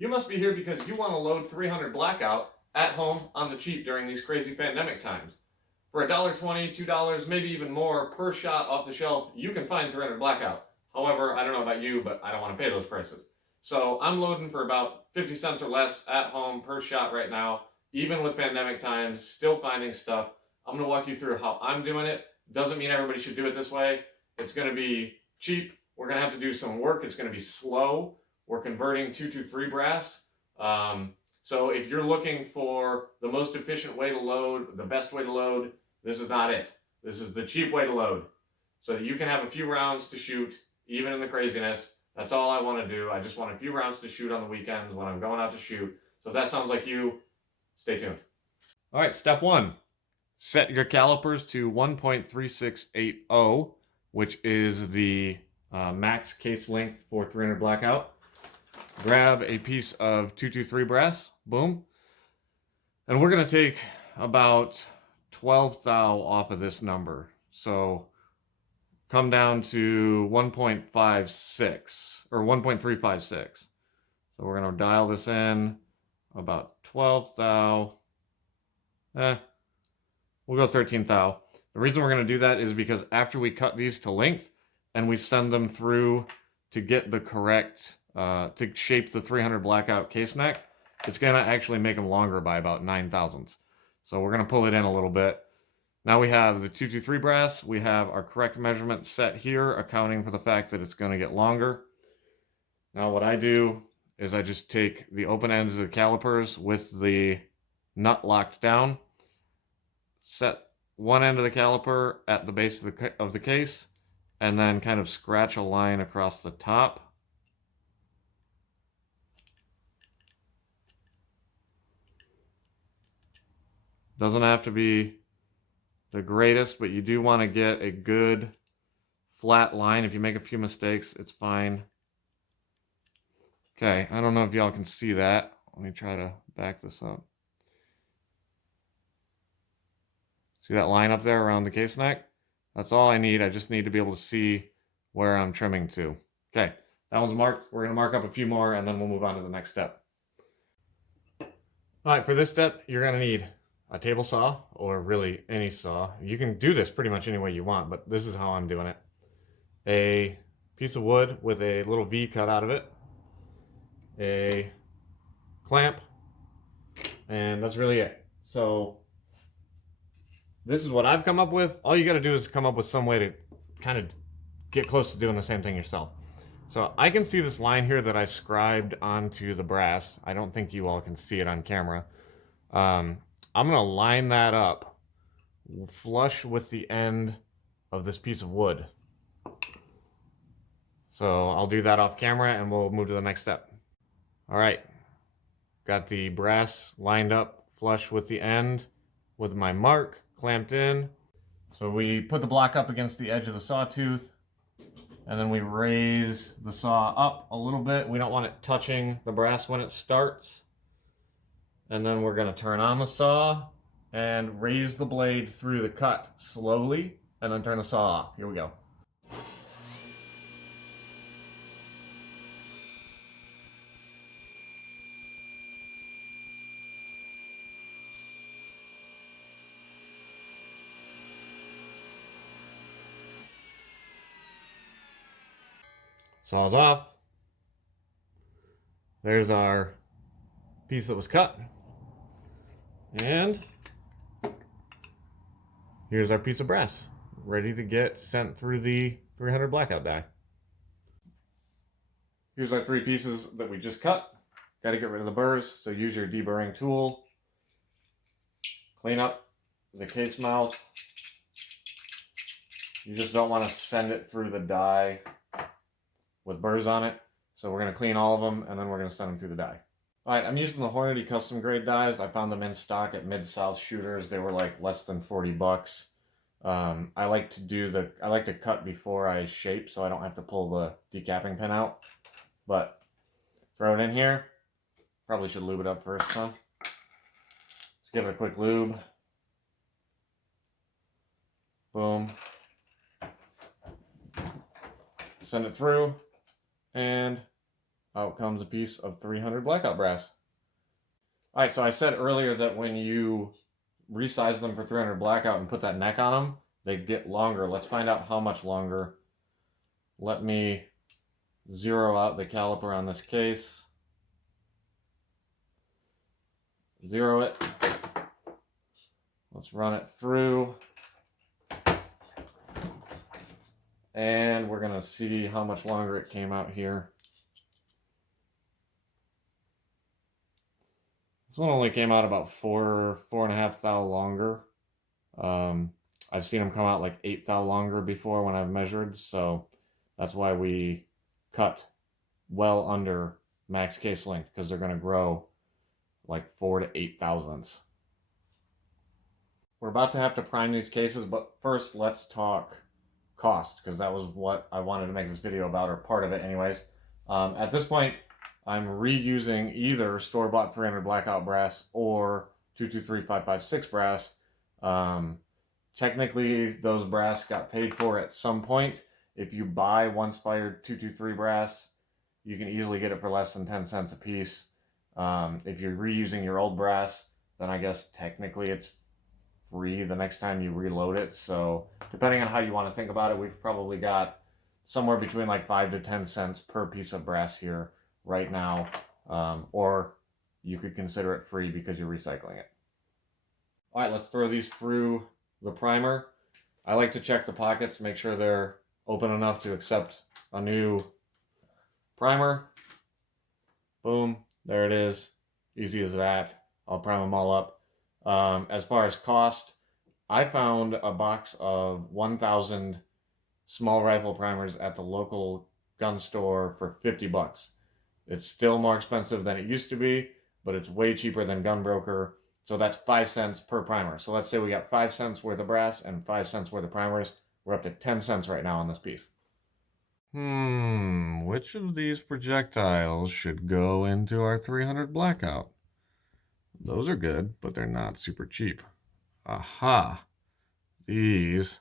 You must be here because you want to load 300 Blackout at home on the cheap during these crazy pandemic times. For $1.20, $2, maybe even more per shot off the shelf, you can find 300 Blackout. However, I don't know about you, but I don't want to pay those prices. So I'm loading for about 50 cents or less at home per shot right now, even with pandemic times, still finding stuff. I'm going to walk you through how I'm doing it. Doesn't mean everybody should do it this way. It's going to be cheap. We're going to have to do some work. It's going to be slow. We're converting 223 brass. So if you're looking for the most efficient way to load, the best way to load, this is not it. This is the cheap way to load so that you can have a few rounds to shoot, even in the craziness. That's all I want to do. I just want a few rounds to shoot on the weekends when I'm going out to shoot. So if that sounds like you, stay tuned. All right, step one. Set your calipers to 1.3680, which is the max case length for 300 Blackout. Grab a piece of 223 brass, boom. And we're going to take about 12 thou off of this number. So come down to 1.56 or 1.356. So we're going to dial this in about 12 thou. We'll go 13 thou. The reason we're going to do that is because after we cut these to length and we send them through to get the correct, to shape the 300 Blackout case neck, it's going to actually make them longer by about 9 thousandths. So we're going to pull it in a little bit. Now we have the 223 brass. We have our correct measurement set here, accounting for the fact that it's going to get longer. Now what I do is I just take the open ends of the calipers with the nut locked down, set one end of the caliper at the base of the case, and then kind of scratch a line across the top. Doesn't have to be the greatest, but you do want to get a good flat line. If you make a few mistakes, it's fine. Okay, I don't know if y'all can see that. Let me try to back this up. See that line up there around the case neck? That's all I need. I just need to be able to see where I'm trimming to. Okay, that one's marked. We're going to mark up a few more, and then we'll move on to the next step. All right, for this step, you're going to need a table saw, or really any saw. You can do this pretty much any way you want, but this is how I'm doing it. A piece of wood with a little V cut out of it, a clamp, and that's really it. So this is what I've come up with. All you got to do is come up with some way to kind of get close to doing the same thing yourself. So I can see this line here that I scribed onto the brass. I don't think you all can see it on camera. I'm going to line that up flush with the end of this piece of wood. So I'll do that off camera and we'll move to the next step. All right, got the brass lined up flush with the end with my mark clamped in. So we put the block up against the edge of the sawtooth, and then we raise the saw up a little bit. We don't want it touching the brass when it starts. And then we're going to turn on the saw and raise the blade through the cut slowly, and then turn the saw off. Here we go. Saw's off. There's our piece that was cut. And here's our piece of brass, ready to get sent through the 300 Blackout die. Here's our 3 pieces that we just cut. Got to get rid of the burrs, so use your deburring tool. Clean up the case mouth. You just don't want to send it through the die with burrs on it. So we're going to clean all of them, and then we're going to send them through the die. Alright, I'm using the Hornady custom grade dies. I found them in stock at Mid-South Shooters. They were like less than 40 bucks. I like to cut before I shape so I don't have to pull the decapping pin out. But throw it in here. Probably should lube it up first, huh? Let's give it a quick lube. Boom. Send it through and out comes a piece of 300 Blackout brass. All right, so I said earlier that when you resize them for 300 Blackout and put that neck on them, they get longer. Let's find out how much longer. Let me zero out the caliper on this case. Zero it. Let's run it through. And we're going to see how much longer it came out here. This one only came out about 4.5 thou longer. I've seen them come out like 8 thou longer before when I've measured, so that's why we cut well under max case length, because they're going to grow like 4 to 8 thousandths. We're about to have to prime these cases, but first let's talk cost, because that was what I wanted to make this video about, or part of it anyways. At this point, I'm reusing either store-bought 300 Blackout brass or 223556 brass. Technically, those brass got paid for at some point. If you buy once fired 223 brass, you can easily get it for less than 10 cents a piece. If you're reusing your old brass, then I guess technically it's free the next time you reload it. So depending on how you want to think about it, we've probably got somewhere between like 5 to 10 cents per piece of brass here right now, or you could consider it free because you're recycling it. All right, let's throw these through the primer. I like to check the pockets, make sure they're open enough to accept a new primer. Boom, there it is. Easy as that. I'll prime them all up. As far as cost, I found a box of 1,000 small rifle primers at the local gun store for 50 bucks. It's still more expensive than it used to be, but it's way cheaper than Gunbroker. So that's 5 cents per primer. So let's say we got 5 cents worth of brass and 5 cents worth of primers. We're up to 10 cents right now on this piece. Which of these projectiles should go into our 300 Blackout? Those are good, but they're not super cheap. Aha! These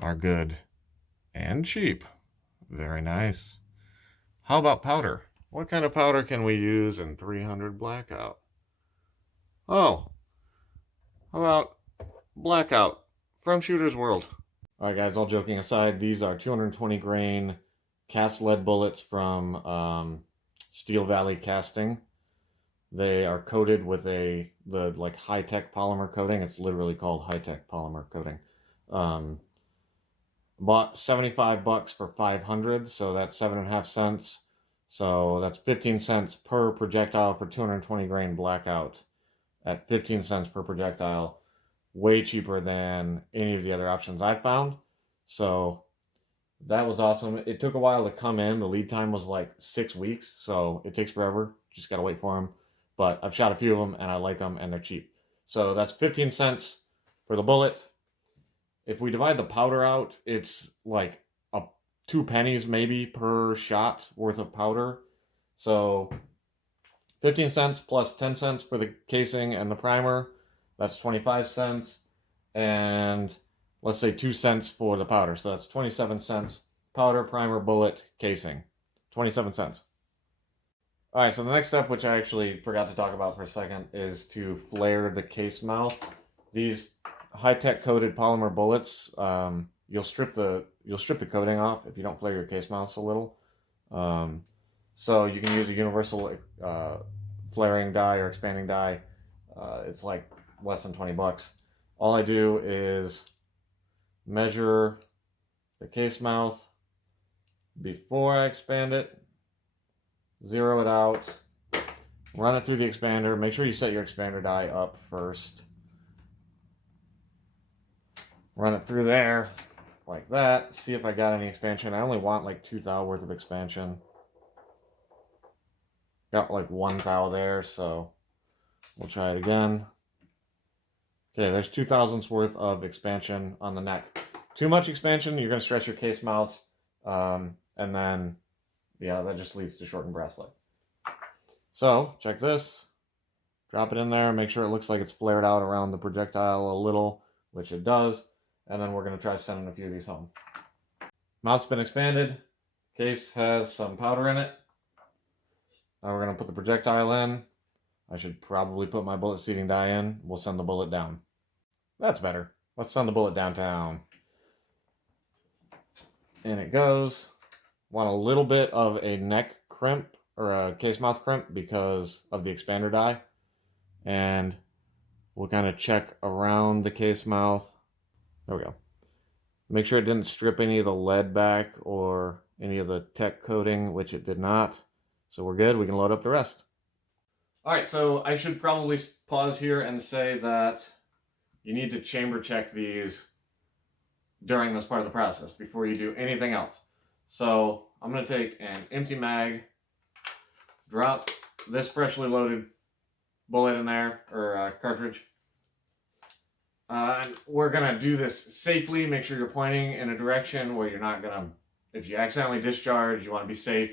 are good and cheap. Very nice. How about powder? What kind of powder can we use in 300 Blackout? Oh, how about Blackout from Shooter's World? All right, guys, all joking aside, these are 220 grain cast lead bullets from Steel Valley Casting. They are coated with the like high-tech polymer coating. It's literally called high-tech polymer coating. Bought 75 bucks for 500, so that's 7.5 cents. So that's 15 cents per projectile for 220 grain Blackout at 15 cents per projectile. Way cheaper than any of the other options I found. So that was awesome. It took a while to come in. The lead time was like 6 weeks, so it takes forever. Just gotta wait for them. But I've shot a few of them, and I like them, and they're cheap. So that's 15 cents for the bullet. If we divide the powder out, it's like 2 pennies maybe per shot worth of powder. So 15 cents plus 10 cents for the casing and the primer. That's 25 cents. And let's say 2 cents for the powder. So that's 27 cents. Powder, primer, bullet, casing. 27 cents. All right, so the next step, which I actually forgot to talk about for a second, is to flare the case mouth. These high-tech coated polymer bullets, you'll strip the coating off if you don't flare your case mouths a little. So you can use a universal flaring die or expanding die. It's like less than 20 bucks. All I do is measure the case mouth before I expand it, zero it out, run it through the expander. Make sure you set your expander die up first. Run it through there like that. See if I got any expansion. I only want like 2 thou worth of expansion. Got like 1 thou there, so we'll try it again. Okay, there's 2 thousandths worth of expansion on the neck. Too much expansion, you're going to stretch your case mouths, and then, yeah, that just leads to shortened brass leg. So, check this. Drop it in there, make sure it looks like it's flared out around the projectile a little, which it does, and then we're going to try sending a few of these home. Mouth's been expanded. Case has some powder in it. Now we're going to put the projectile in. I should probably put my bullet seating die in. We'll send the bullet down. That's better. Let's send the bullet downtown. In it goes. Want a little bit of a neck crimp or a case mouth crimp because of the expander die. And we'll kind of check around the case mouth. There we go. Make sure it didn't strip any of the lead back or any of the tech coating, which it did not. So we're good. We can load up the rest. All right, so I should probably pause here and say that you need to chamber check these during this part of the process before you do anything else. So I'm going to take an empty mag, drop this freshly loaded bullet in there, or cartridge. We're going to do this safely. Make sure you're pointing in a direction where you're not going to, if you accidentally discharge, you want to be safe.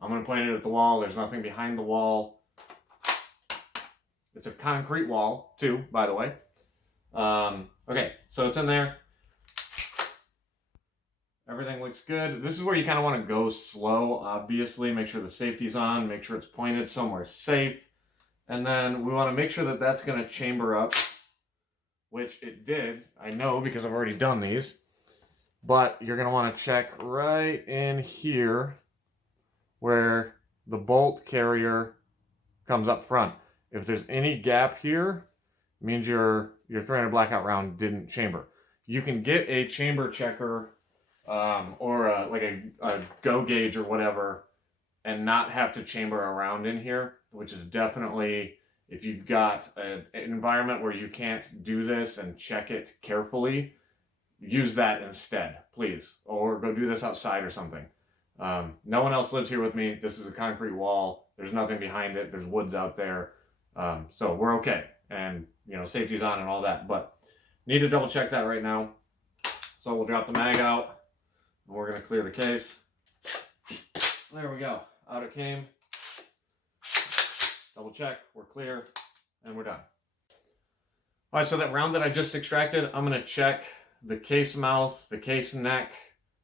I'm going to point it at the wall. There's nothing behind the wall. It's a concrete wall, too, by the way. Okay, so it's in there. Everything looks good. This is where you kind of want to go slow, obviously. Make sure the safety's on. Make sure it's pointed somewhere safe. And then we want to make sure that that's going to chamber up, which it did. I know because I've already done these. But you're going to want to check right in here where the bolt carrier comes up front. If there's any gap here, it means your 300 Blackout round didn't chamber. You can get a chamber checker or like a go gauge or whatever and not have to chamber a round in here, which is definitely, if you've got an environment where you can't do this and check it carefully, use that instead, please. Or go do this outside or something. No one else lives here with me. This is a concrete wall. There's nothing behind it. There's woods out there. So we're okay. And, you know, safety's on and all that. But need to double check that right now. So we'll drop the mag out. And we're going to clear the case. There we go. Out it came. Double check. We're clear. And we're done. All right, so that round that I just extracted, I'm going to check the case mouth, the case neck,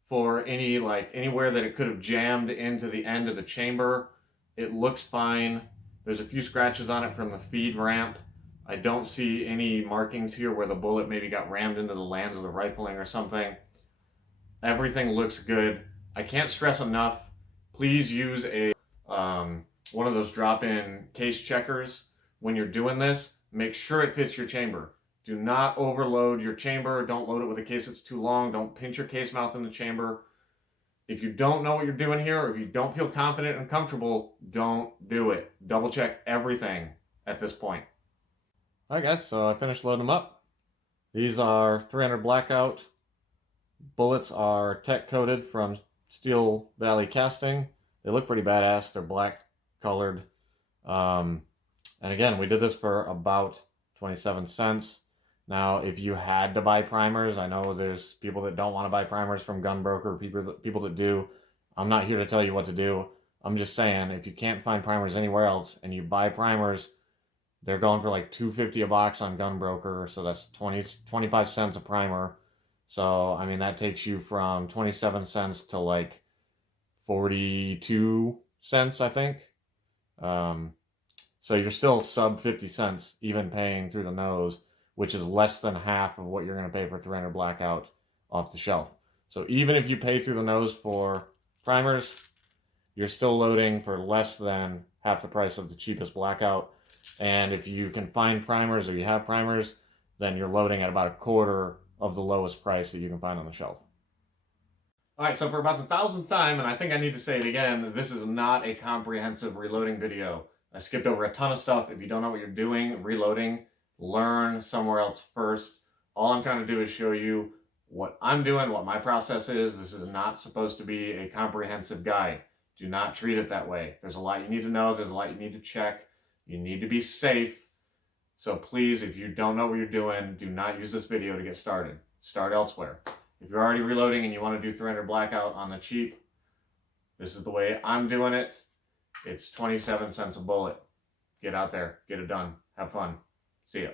for any, like, anywhere that it could have jammed into the end of the chamber. It looks fine. There's a few scratches on it from the feed ramp. I don't see any markings here where the bullet maybe got rammed into the lands of the rifling or something. Everything looks good. I can't stress enough, please use a one of those drop-in case checkers when you're doing this. Make sure it fits your chamber. Do not overload your chamber. Don't load it with a case that's too long. Don't pinch your case mouth in the chamber. If you don't know what you're doing here, or if you don't feel confident and comfortable, don't do it. Double check everything at this point. All right, guys, so I finished loading them up. These are 300 Blackout. Bullets are tech coated from Steel Valley Casting. They look pretty badass. They're black colored. And again, we did this for about 27 cents. Now, if you had to buy primers, I know there's people that don't want to buy primers from Gunbroker, people that do. I'm not here to tell you what to do. I'm just saying, if you can't find primers anywhere else and you buy primers, they're going for like $2.50 a box on Gunbroker, so that's 25 cents a primer. So, I mean, that takes you from 27 cents to like 42 cents, I think. So you're still sub 50 cents, even paying through the nose, which is less than half of what you're going to pay for 300 Blackout off the shelf. So even if you pay through the nose for primers, you're still loading for less than half the price of the cheapest Blackout. And if you can find primers or you have primers, then you're loading at about a quarter of the lowest price that you can find on the shelf. All right, so for about the 1000th time, and I think I need to say it again, this is not a comprehensive reloading video. I skipped over a ton of stuff. If you don't know what you're doing, reloading, learn somewhere else first. All I'm trying to do is show you what I'm doing, what my process is. This is not supposed to be a comprehensive guide. Do not treat it that way. There's a lot you need to know. There's a lot you need to check. You need to be safe. So please, if you don't know what you're doing, do not use this video to get started. Start elsewhere. If you're already reloading and you want to do 300 Blackout on the cheap, this is the way I'm doing it. It's 27 cents a bullet. Get out there. Get it done. Have fun. See ya.